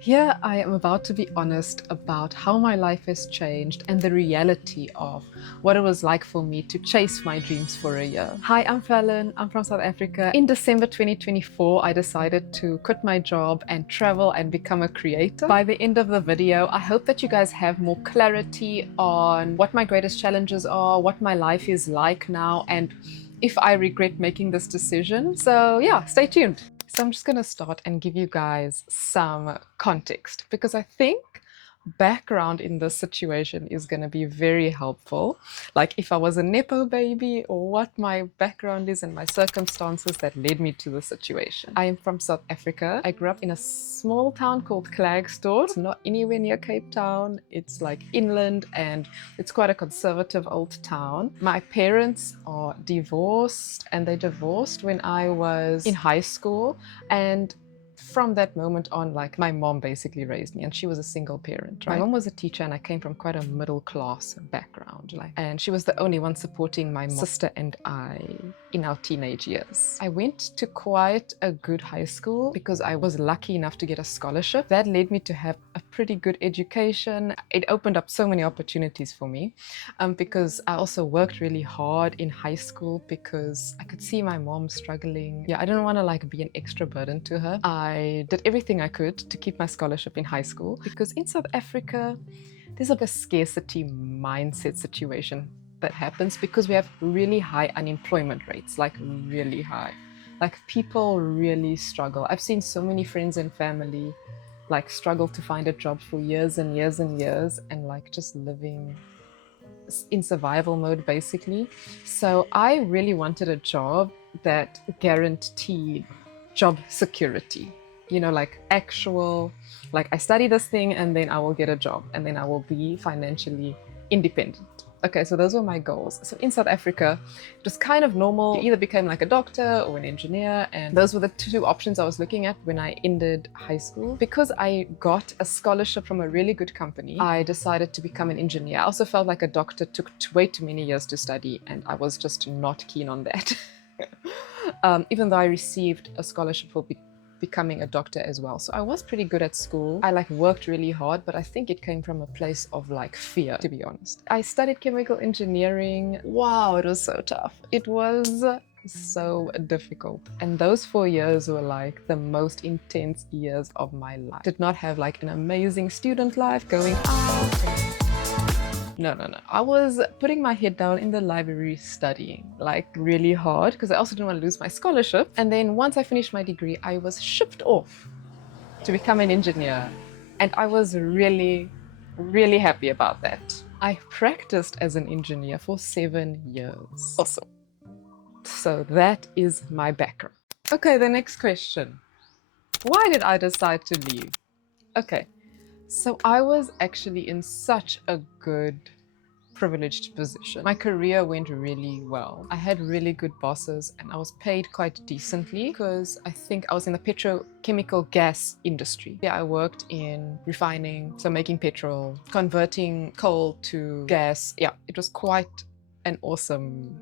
Here I am about to be honest about how my life has changed and the reality of what it was like for me to chase my dreams for a year. Hi, I'm Fallon. I'm from South Africa. In December 2024, I decided to quit my job and travel and become a creator. By the end of the video, I hope that you guys have more clarity on what my greatest challenges are, what my life is like now, and if I regret making this decision. So yeah, stay tuned. So I'm just going to start and give you guys some context because I think background in this situation is going to be very helpful. Like if I was a Nepo baby or what my background is and my circumstances that led me to the situation. I am from South Africa. I grew up in a small town called Klerksdorp. It's not anywhere near Cape Town. It's like inland and it's quite a conservative old town. My parents are divorced and they divorced when I was in high school, and from that moment on, like my mom basically raised me and she was a single parent, right? My mom was a teacher and I came from quite a middle class background, and she was the only one supporting my sister and I in our teenage years. I went to quite a good high school because I was lucky enough to get a scholarship. That led me to have a pretty good education. It opened up so many opportunities for me because I also worked really hard in high school because I could see my mom struggling. Yeah, I didn't want to like be an extra burden to her. I did everything I could to keep my scholarship in high school because in South Africa, there's like a scarcity mindset situation that happens because we have really high unemployment rates, like really high. Like people really struggle. I've seen so many friends and family like struggle to find a job for years and years and years and like just living in survival mode basically. So I really wanted a job that guaranteed job security, you know, like actual, like I study this thing and then I will get a job and then I will be financially independent. Okay, so those were my goals. So in South Africa, it was kind of normal. You either became like a doctor or an engineer, and those were the two options I was looking at when I ended high school. Because I got a scholarship from a really good company, I decided to become an engineer. I also felt like a doctor took way too many years to study, and I was just not keen on that. Even though I received a scholarship for becoming a doctor as well. So I was pretty good at school. I like worked really hard, but I think it came from a place of like fear, to be honest. I studied chemical engineering. Wow, it was so tough. It was so difficult. And those 4 years were like the most intense years of my life. Did not have like an amazing student life going out. No. I was putting my head down in the library studying like really hard because I also didn't want to lose my scholarship. And then once I finished my degree, I was shipped off to become an engineer. And I was really, really happy about that. I practiced as an engineer for 7 years. Awesome. So that is my background. Okay, the next question. Why did I decide to leave? Okay. So I was actually in such a good, privileged position. My career went really well. I had really good bosses and I was paid quite decently because I think I was in the petrochemical gas industry. Yeah, I worked in refining, so making petrol, converting coal to gas. Yeah, it was quite an awesome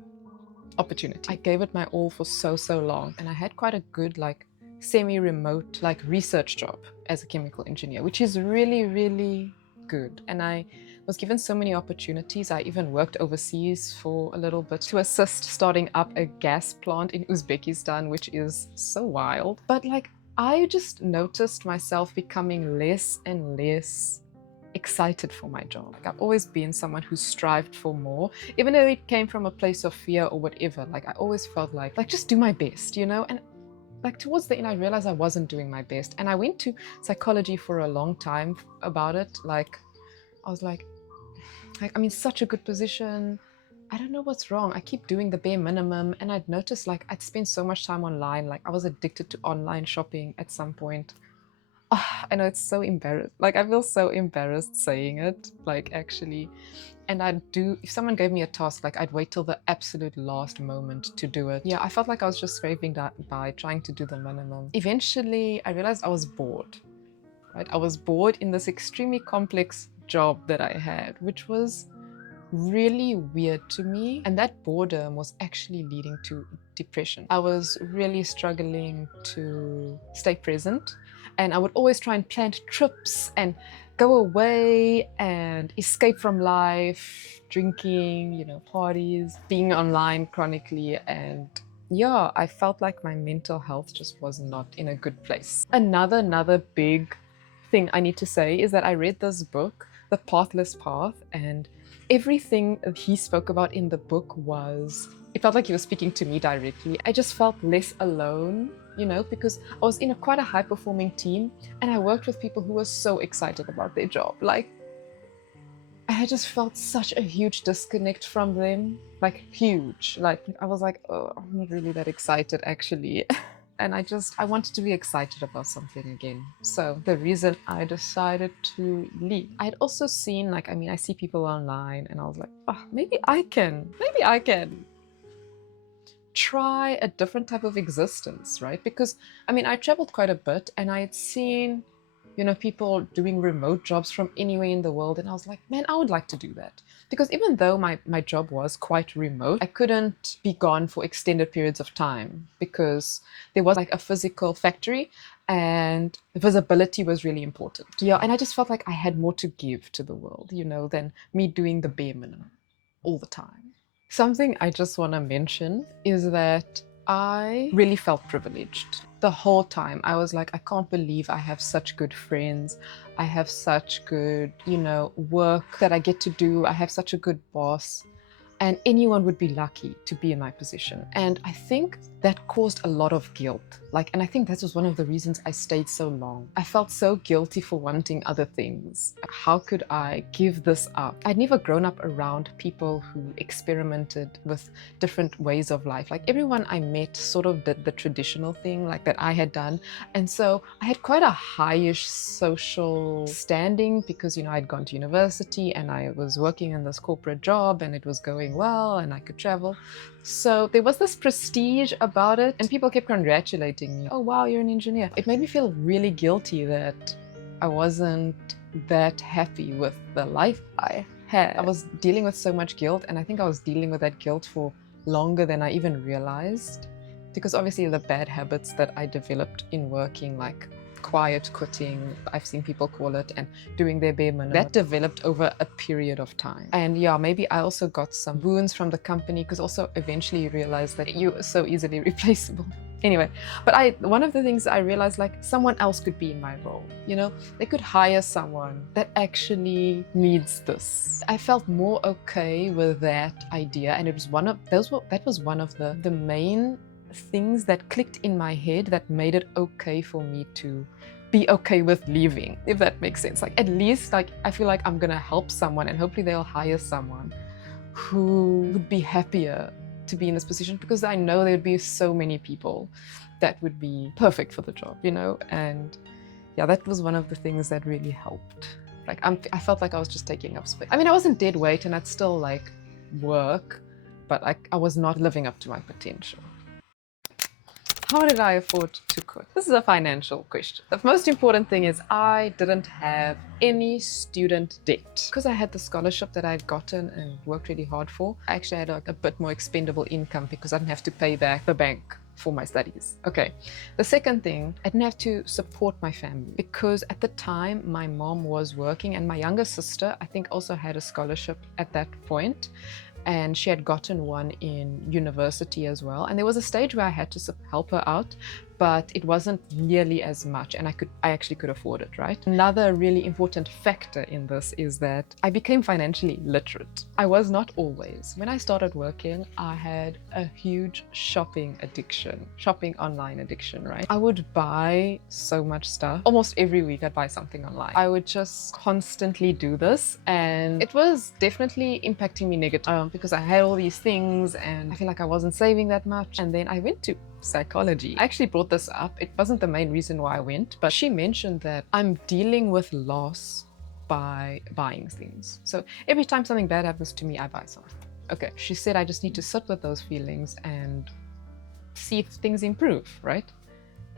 opportunity. I gave it my all for so long, and I had quite a good like semi-remote like research job as a chemical engineer, which is really good. And I was given so many opportunities. I even worked overseas for a little bit to assist starting up a gas plant in Uzbekistan, which is so wild. But like I just noticed myself becoming less and less excited for my job. Like I've always been someone who strived for more, even though it came from a place of fear or whatever. Like I always felt like just do my best, you know? And like towards the end, I realized I wasn't doing my best. And I went to psychology for a long time about it. Like I was like I'm in such a good position. I don't know what's wrong. I keep doing the bare minimum. And I'd noticed like I'd spend so much time online. Like I was addicted to online shopping at some point. Oh, I know it's so embarrassed. Like I feel so embarrassed saying it, like actually. And if someone gave me a task, like I'd wait till the absolute last moment to do it. Yeah, I felt like I was just scraping that by trying to do the minimum. Eventually, I realized I was bored, right? I was bored in this extremely complex job that I had, which was really weird to me. And that boredom was actually leading to depression. I was really struggling to stay present. And I would always try and plan trips and go away and escape from life, drinking, parties, being online chronically. And yeah, I felt like my mental health just was not in a good place. Another big thing I need to say is that I read this book, The Pathless Path, and everything he spoke about in the book it felt like he was speaking to me directly. I just felt less alone, because I was in quite a high-performing team and I worked with people who were so excited about their job. Like, I just felt such a huge disconnect from them, like huge. Like, I was like, oh, I'm not really that excited actually. And I wanted to be excited about something again. So the reason I decided to leave. I'd also seen, I see people online and I was like, oh, maybe I can try a different type of existence, right? Because I traveled quite a bit and I had seen, people doing remote jobs from anywhere in the world, and I was like, man, I would like to do that. Because even though my job was quite remote, I couldn't be gone for extended periods of time because there was like a physical factory and visibility was really important. Yeah, and I just felt like I had more to give to the world, than me doing the bare minimum all the time. Something I just want to mention is that I really felt privileged. The whole time I was like, I can't believe I have such good friends. I have such good, work that I get to do. I have such a good boss. And anyone would be lucky to be in my position. And I think that caused a lot of guilt. And I think that was one of the reasons I stayed so long. I felt so guilty for wanting other things. How could I give this up? I'd never grown up around people who experimented with different ways of life. Like, everyone I met sort of did the traditional thing that I had done. And so I had quite a highish social standing because, I'd gone to university and I was working in this corporate job and it was going well and I could travel. So there was this prestige about it and people kept congratulating me. Oh wow, you're an engineer. It made me feel really guilty that I wasn't that happy with the life I had. I was dealing with so much guilt, and I think I was dealing with that guilt for longer than I even realized, because obviously the bad habits that I developed in working, like quiet quitting, I've seen people call it, and doing their bare minimum, that developed over a period of time. And yeah, maybe I also got some wounds from the company, because also eventually you realize that you are so easily replaceable. Anyway, but one of the things I realized, someone else could be in my role, they could hire someone that actually needs this. I felt more okay with that idea, and it was that was one of the main things that clicked in my head that made it okay for me to be okay with leaving, if that makes sense. At least I feel like I'm gonna help someone and hopefully they'll hire someone who would be happier to be in this position, because I know there'd be so many people that would be perfect for the job, and yeah, that was one of the things that really helped. I felt like I was just taking up space. I wasn't dead weight and I'd still work, but I was not living up to my potential. How did I afford to quit? This is a financial question. The most important thing is I didn't have any student debt. Because I had the scholarship that I'd gotten and worked really hard for, I actually had a bit more expendable income because I didn't have to pay back the bank for my studies. Okay. The second thing, I didn't have to support my family, because at the time my mom was working and my younger sister, I think, also had a scholarship at that point. And she had gotten one in university as well. And there was a stage where I had to help her out, but it wasn't nearly as much, and I actually could afford it, right? Another really important factor in this is that I became financially literate. I was not always. When I started working, I had a huge shopping online addiction, right? I would buy so much stuff. Almost every week I'd buy something online. I would just constantly do this, and it was definitely impacting me negatively because I had all these things and I feel like I wasn't saving that much. And then I went to psychology. I actually brought this up. It wasn't the main reason why I went, but she mentioned that I'm dealing with loss by buying things. So every time something bad happens to me, I buy something. Okay, she said I just need to sit with those feelings and see if things improve, right?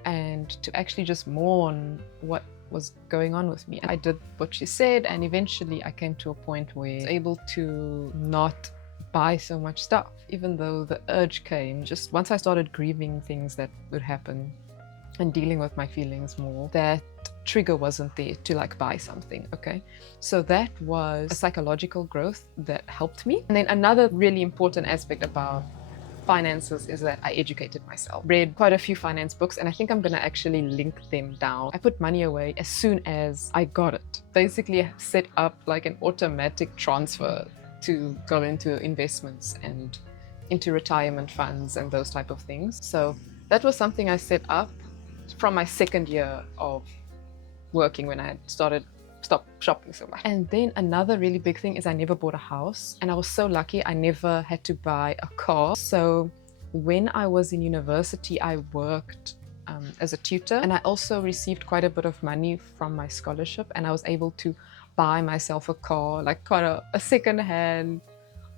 And to actually just mourn what was going on with me. And I did what she said, and eventually I came to a point where I was able to not buy so much stuff, even though the urge came. Just once I started grieving things that would happen, and dealing with my feelings more, that trigger wasn't there to like buy something. Okay, so that was a psychological growth that helped me. And then another really important aspect about finances is that I educated myself, read quite a few finance books, and I think I'm gonna actually link them down. I put money away as soon as I got it. Basically set up like an automatic transfer to go into investments and into retirement funds and those type of things. So that was something I set up from my second year of working, when I had stopped shopping so much. And then another really big thing is I never bought a house, and I was so lucky I never had to buy a car. So when I was in university, I worked as a tutor, and I also received quite a bit of money from my scholarship, and I was able to buy myself a car, like quite a second-hand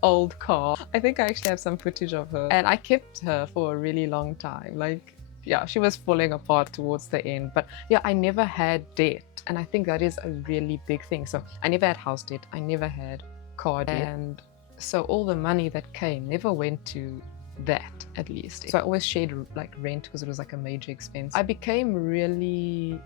old car. I think I actually have some footage of her, and I kept her for a really long time. Like, yeah, she was falling apart towards the end, but yeah, I never had debt, and I think that is a really big thing. So I never had house debt, I never had car debt, and so all the money that came never went to that, at least. So I always shared like rent because it was like a major expense. I became really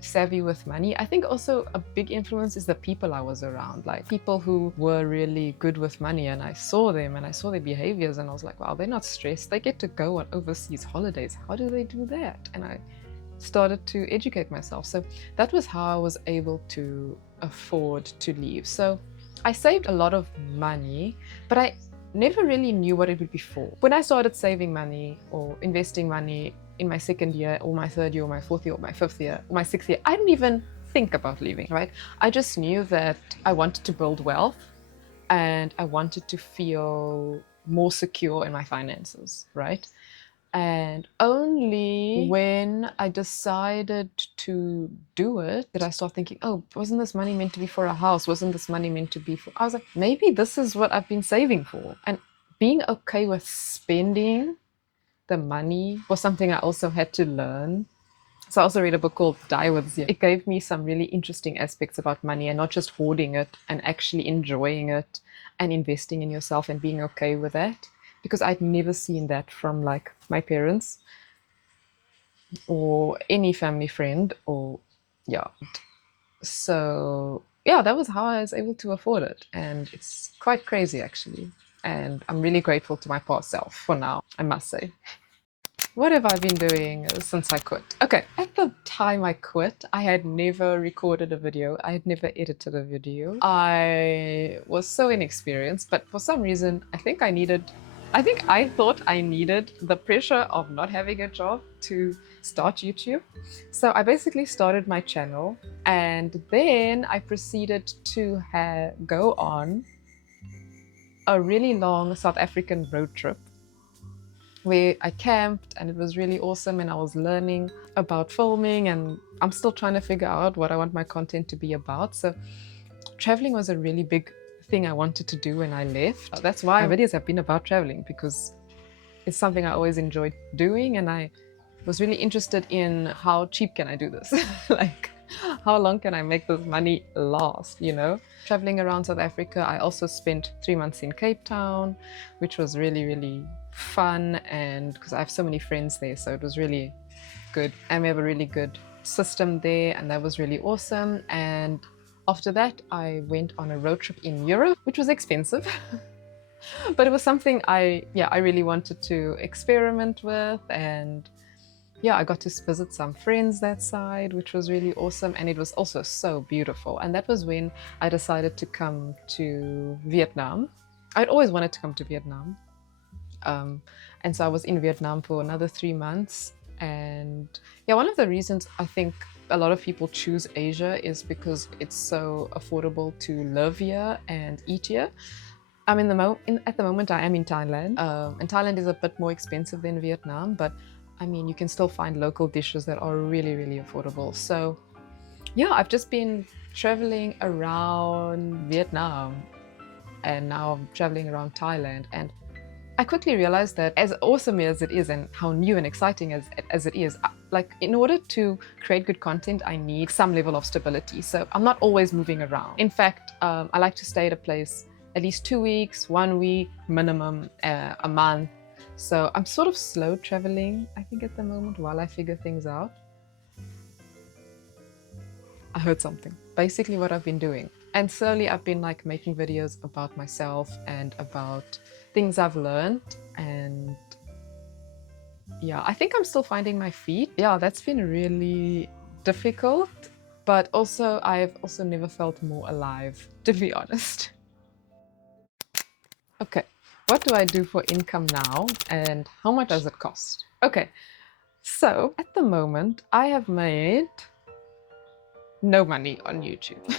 savvy with money. I think also a big influence is the people I was around, like people who were really good with money, and I saw them and I saw their behaviors, and I was like, wow, they're not stressed, they get to go on overseas holidays, how do they do that? And I started to educate myself. So that was how I was able to afford to leave. So I saved a lot of money, but I never really knew what it would be for. When I started saving money or investing money in my second year or my third year or my fourth year or my fifth year or my sixth year, I didn't even think about leaving, right? I just knew that I wanted to build wealth and I wanted to feel more secure in my finances, right? And only when I decided to do it did I start thinking, oh, wasn't this money meant to be for a house? Wasn't this money meant to be for... I was like, maybe this is what I've been saving for. And being okay with spending the money was something I also had to learn. So I also read a book called Die With Zero. It gave me some really interesting aspects about money, and not just hoarding it, and actually enjoying it and investing in yourself and being okay with that, because I'd never seen that from like my parents or any family friend, or yeah. So yeah, that was how I was able to afford it, and it's quite crazy actually, and I'm really grateful to my past self for now, I must say. What have I been doing since I quit? Okay, at the time I quit, I had never recorded a video. I had never edited a video. I was so inexperienced, but for some reason, I thought I needed the pressure of not having a job to start YouTube. So I basically started my channel, and then I proceeded to go on a really long South African road trip where I camped, and it was really awesome, and I was learning about filming, and I'm still trying to figure out what I want my content to be about. So traveling was a really big thing I wanted to do when I left. That's why my videos have been about traveling, because it's something I always enjoyed doing, and I was really interested in how cheap can I do this? Like, how long can I make this money last, you know? Traveling around South Africa, I also spent 3 months in Cape Town, which was really, really fun, and because I have so many friends there, so it was really good. And we have a really good system there, and that was really awesome. And after that, I went on a road trip in Europe, which was expensive. But it was something I really wanted to experiment with, and yeah, I got to visit some friends that side, which was really awesome, and it was also so beautiful. And that was when I decided to come to Vietnam. I'd always wanted to come to Vietnam. And so I was in Vietnam for another 3 months. And yeah, one of the reasons I think a lot of people choose Asia is because it's so affordable to live here and eat here. I'm at the moment I am in Thailand, and Thailand is a bit more expensive than Vietnam, but I mean, you can still find local dishes that are really, really affordable. So yeah, I've just been traveling around Vietnam, and now I'm traveling around Thailand. And I quickly realized that as awesome as it is and how new and exciting as it is, like, in order to create good content, I need some level of stability. So I'm not always moving around. In fact, I like to stay at a place at least 2 weeks, 1 week minimum, a month. So I'm sort of slow traveling, I think, at the moment while I figure things out. I heard something. Basically what I've been doing. And slowly I've been like making videos about myself and about things I've learned. And yeah, I think I'm still finding my feet. Yeah, that's been really difficult. But also I've also never felt more alive, to be honest. Okay, what do I do for income now and how much does it cost? Okay, so at the moment I have made no money on YouTube.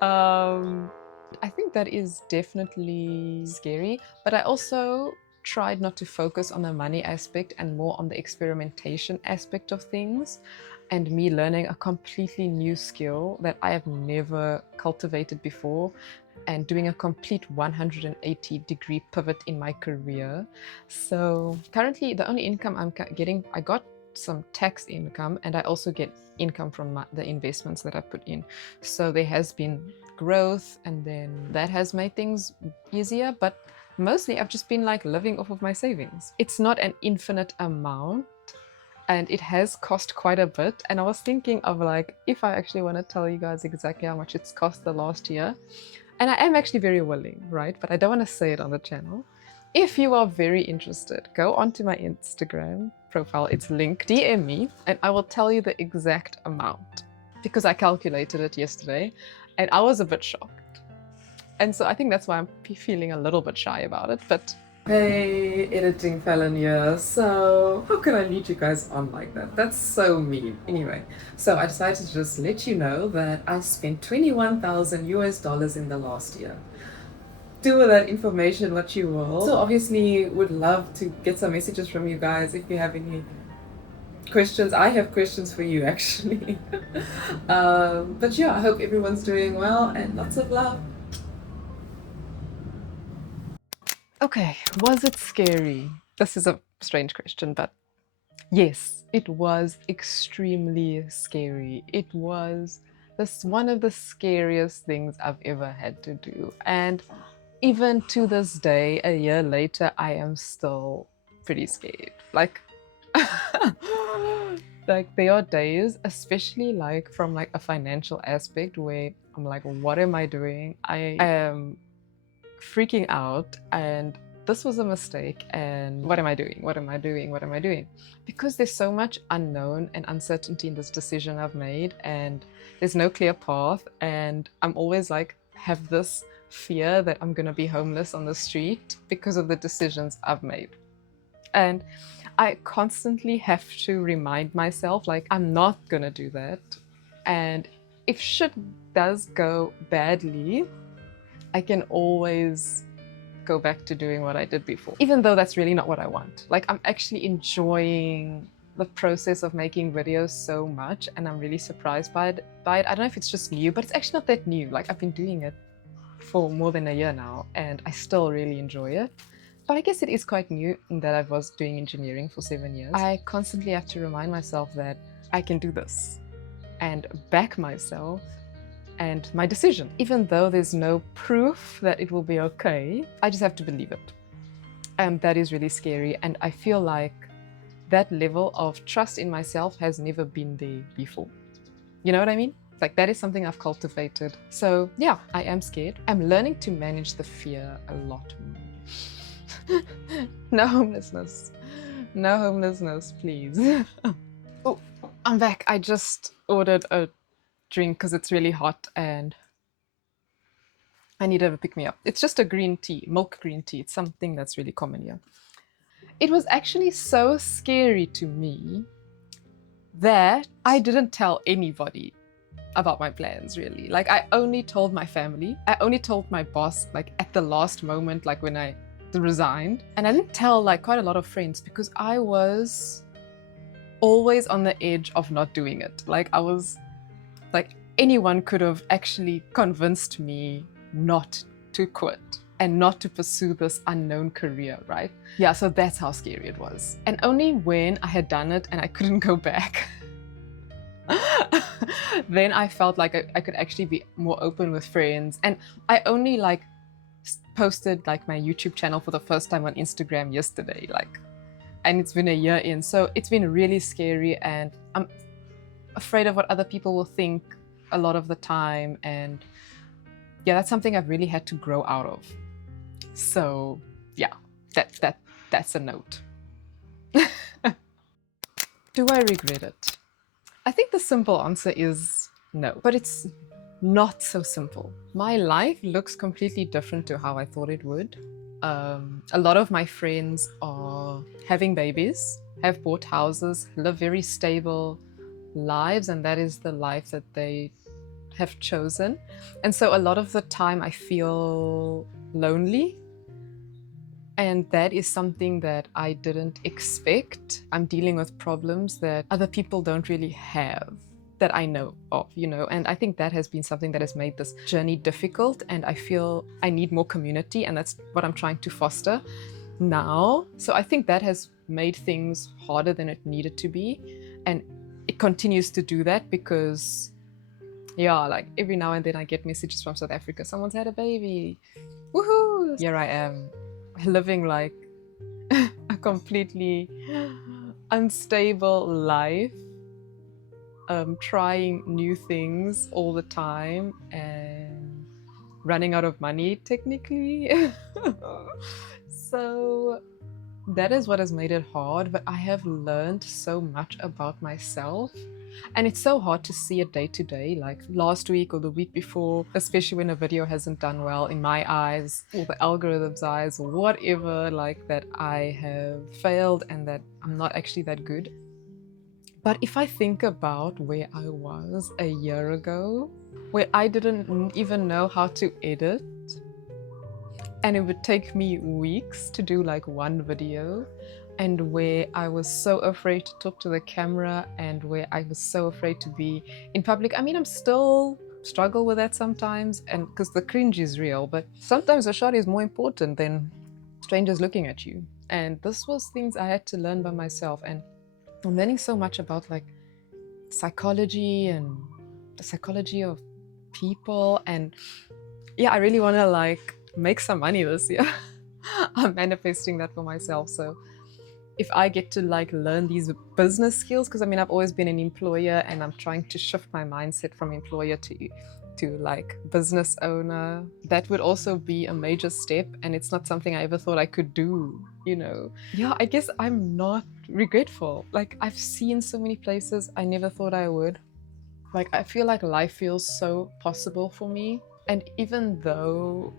I think that is definitely scary, but I also tried not to focus on the money aspect and more on the experimentation aspect of things, and me learning a completely new skill that I have never cultivated before, and doing a complete 180-degree pivot in my career. So currently the only income I'm getting, I got some tax income, and I also get income from the investments that I put in. So there has been growth, and then that has made things easier, but mostly I've just been like living off of my savings. It's not an infinite amount, and it has cost quite a bit. And I was thinking of like, if I actually want to tell you guys exactly how much it's cost the last year, and I am actually very willing, right? But I don't want to say it on the channel. If you are very interested, go onto my Instagram profile, it's linked, DM me, and I will tell you the exact amount, because I calculated it yesterday and I was a bit shocked. And so I think that's why I'm feeling a little bit shy about it. But hey, editing Fallon here. So how can I lead you guys on like that? That's so mean. Anyway, so I decided to just let you know that I spent 21,000 US dollars in the last year. Do with that information what you will. So obviously would love to get some messages from you guys if you have any questions. I have questions for you actually. But yeah, I hope everyone's doing well and lots of love. Okay, was it scary? This is a strange question, but yes, it was extremely scary. It was one of the scariest things I've ever had to do. And even to this day, a year later, I am still pretty scared. Like, like there are days, especially like from like a financial aspect, where I'm like, what am I doing? I am freaking out, and this was a mistake, and what am I doing? What am I doing? What am I doing? Because there's so much unknown and uncertainty in this decision I've made, and there's no clear path, and I'm always like, have this fear that I'm gonna be homeless on the street because of the decisions I've made. And I constantly have to remind myself, like, I'm not gonna do that. And if shit does go badly, I can always go back to doing what I did before, even though that's really not what I want. Like, I'm actually enjoying the process of making videos so much, and I'm really surprised by it. I don't know if it's just new, but it's actually not that new. Like, I've been doing it for more than a year now, and I still really enjoy it. But I guess it is quite new in that I was doing engineering for 7 years. I constantly have to remind myself that I can do this and back myself and my decision. Even though there's no proof that it will be okay, I just have to believe it. And that is really scary. And I feel like that level of trust in myself has never been there before. You know what I mean? Like, that is something I've cultivated. So yeah, I am scared. I'm learning to manage the fear a lot more. No homelessness. No homelessness, please. Oh, I'm back. I just ordered a drink because it's really hot and I need to pick me up. It's just a green tea, milk green tea. It's something that's really common here. It was actually so scary to me that I didn't tell anybody about my plans, really. Like, I only told my family. I only told my boss, like, at the last moment, like when I resigned. And I didn't tell like quite a lot of friends because I was always on the edge of not doing it. Like, I was like, anyone could have actually convinced me not to quit and not to pursue this unknown career, right? Yeah, so that's how scary it was. And only when I had done it and I couldn't go back, then I felt like I could actually be more open with friends. And I only like posted like my YouTube channel for the first time on Instagram yesterday, like, and it's been a year in. So it's been really scary, and I'm afraid of what other people will think a lot of the time. And yeah, that's something I've really had to grow out of. So yeah, that's a note. Do I regret it? I think the simple answer is no, but it's not so simple. My life looks completely different to how I thought it would. A lot of my friends are having babies, have bought houses, live very stable lives, and that is the life that they have chosen. And so a lot of the time I feel lonely, and that is something that I didn't expect. I'm dealing with problems that other people don't really have, that I know of, you know, and I think that has been something that has made this journey difficult, and I feel I need more community, and that's what I'm trying to foster now. So I think that has made things harder than it needed to be, and it continues to do that because, yeah, like every now and then I get messages from South Africa, someone's had a baby, woohoo! Here I am, living like a completely unstable life, trying new things all the time and running out of money technically. So that is what has made it hard, but I have learned so much about myself. And it's so hard to see it day to day, like last week or the week before, especially when a video hasn't done well in my eyes or the algorithm's eyes or whatever, like that I have failed and that I'm not actually that good. But if I think about where I was a year ago, where I didn't even know how to edit, and it would take me weeks to do like one video, and where I was so afraid to talk to the camera, and where I was so afraid to be in public. I mean, I'm still struggle with that sometimes, and because the cringe is real, but sometimes a shot is more important than strangers looking at you. And this was things I had to learn by myself, and I'm learning so much about like psychology and the psychology of people. And yeah, I really want to like make some money this year. I'm manifesting that for myself. So if I get to like learn these business skills, because I mean, I've always been an employer, and I'm trying to shift my mindset from employer to like business owner, that would also be a major step. And it's not something I ever thought I could do, you know. Yeah, I guess I'm not regretful. Like, I've seen so many places I never thought I would. Like, I feel like life feels so possible for me. And even though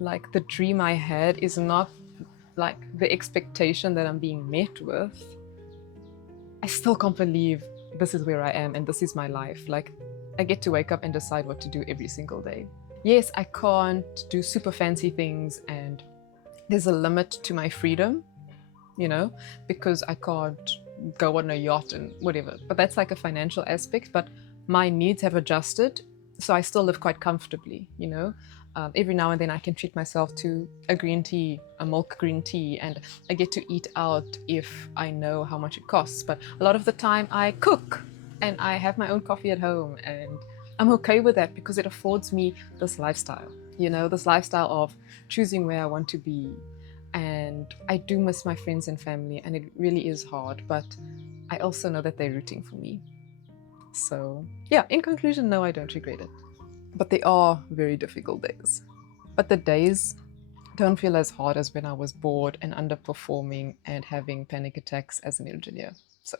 like the dream I had is not like the expectation that I'm being met with, I still can't believe this is where I am and this is my life. Like, I get to wake up and decide what to do every single day. Yes, I can't do super fancy things, and there's a limit to my freedom, you know, because I can't go on a yacht and whatever. But that's like a financial aspect. But my needs have adjusted, so I still live quite comfortably, you know. Every now and then I can treat myself to a green tea, a milk green tea, and I get to eat out if I know how much it costs. But a lot of the time I cook and I have my own coffee at home, and I'm okay with that because it affords me this lifestyle, you know, this lifestyle of choosing where I want to be. And I do miss my friends and family, and it really is hard, but I also know that they're rooting for me. So yeah, in conclusion, no, I don't regret it. But they are very difficult days. But the days don't feel as hard as when I was bored and underperforming and having panic attacks as an engineer. So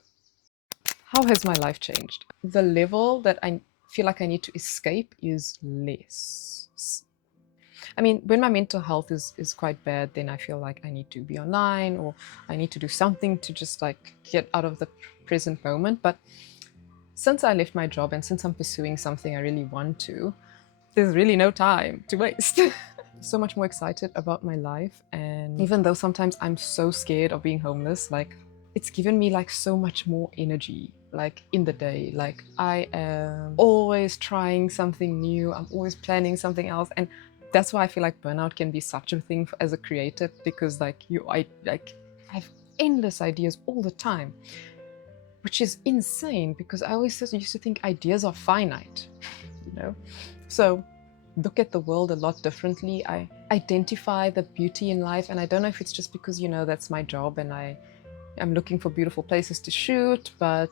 how has my life changed? The level that I feel like I need to escape is less. I mean, when my mental health is quite bad, then I feel like I need to be online, or I need to do something to just like get out of the present moment. But since I left my job and since I'm pursuing something I really want to, there's really no time to waste. So much more excited about my life. And even though sometimes I'm so scared of being homeless, like, it's given me like so much more energy, like in the day. Like, I am always trying something new, I'm always planning something else. And that's why I feel like burnout can be such a thing as a creator, because like I have endless ideas all the time, which is insane because I always used to think ideas are finite, you know. So look at the world a lot differently. I identify the beauty in life. And I don't know if it's just because, you know, that's my job and I'm looking for beautiful places to shoot, but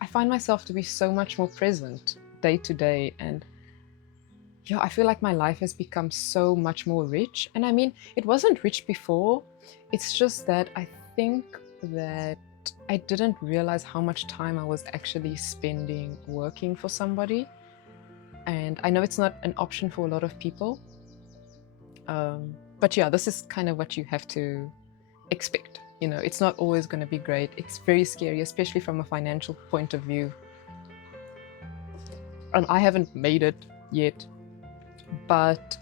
I find myself to be so much more present day to day. And yeah, I feel like my life has become so much more rich. And I mean, it wasn't rich before. It's just that I think that I didn't realize how much time I was actually spending working for somebody. And I know it's not an option for a lot of people. But yeah, this is kind of what you have to expect. You know, it's not always going to be great. It's very scary, especially from a financial point of view. And I haven't made it yet, but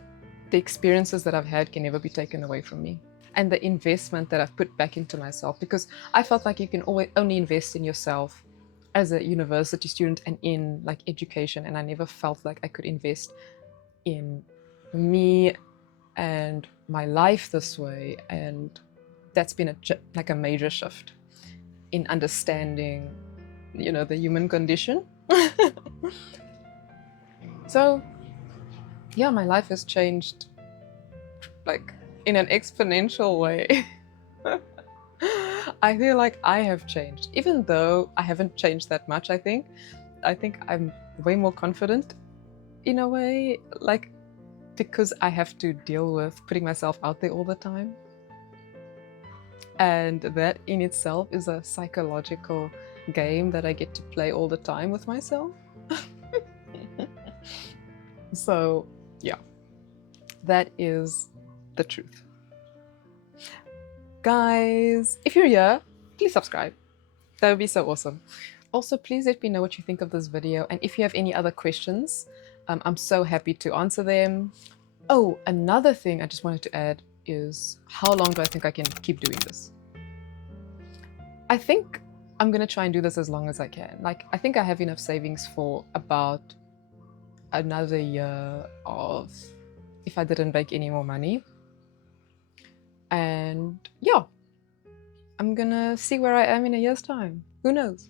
the experiences that I've had can never be taken away from me. And the investment that I've put back into myself, because I felt like you can only invest in yourself as a university student and in like education, and I never felt like I could invest in me and my life this way. And that's been like a major shift in understanding, you know, the human condition. So yeah, my life has changed like in an exponential way. I feel like I have changed, even though I haven't changed that much. I think I'm way more confident in a way, like, because I have to deal with putting myself out there all the time. And that in itself is a psychological game that I get to play all the time with myself. So yeah, that is the truth. Guys, if you're here, please subscribe. That would be so awesome. Also, please let me know what you think of this video, and if you have any other questions, I'm so happy to answer them. Oh, another thing I just wanted to add is, how long do I think I can keep doing this? I think I'm gonna try and do this as long as I can. Like, I think I have enough savings for about another year of if I didn't make any more money. And yeah, I'm gonna see where I am in a year's time. Who knows?